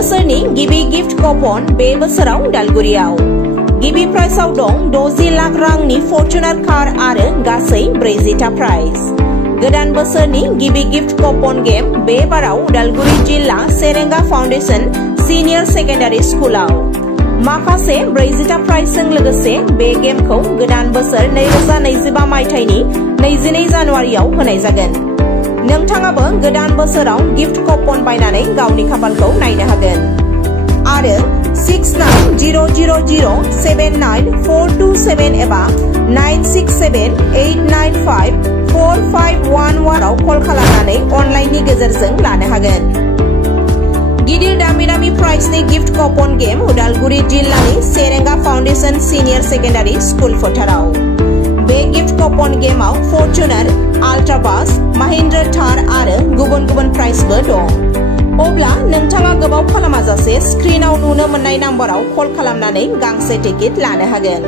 बोसोरनि गिबि गिफ्ट कपन बे बोसोराव उदालगुरियाव गिबि प्राइसआव दं 60 लाख रांनि फर्चुनार कार आरो गासै 40टा प्राइज। गोदान बोसोरनि गिबि गिफ्ट कपन गेम बे बाराव उदालगुरि जिल्ला सेरेंगा फाउन्डेसन सिनियर सेकेन्डारि स्कुलाव माखासे 40टा प्राइजजों लोगोसे बे गेमखौ गोदान बोसोर 2025 मायथाइनि 22 जानुवारियाव होनाय जागोन। नोंथाङाबो गोदान बोसोराव गिफ्ट कपन बायनानै गावनि खाफालखौ नायनो हागोन आरो 6900079427 एबा 9678954511 आव कल खालामनानै अनलाइननि गेजेरजों लानो हागोन। गिदिर दामि प्राइजनि गिफ्ट कपन गेम उदालगुरि जिल्लानि सेरेंगा फाउन्डेसन सिनियर सेकेन्डारि स्कुल फोथाराव बे गिफ्ट कपन गेमाव फर्चुनार, आल्ट्राबास, महिन्द्रा थार आरो गुबुन गुबुन प्राइजबो दं। अब्ला नोंथाङा गोबाव खालामाजासे स्क्रिनाव नुनो मोननाय नाम्बाराव कल खालामनानै गांसे टिकेट लानो हागोन।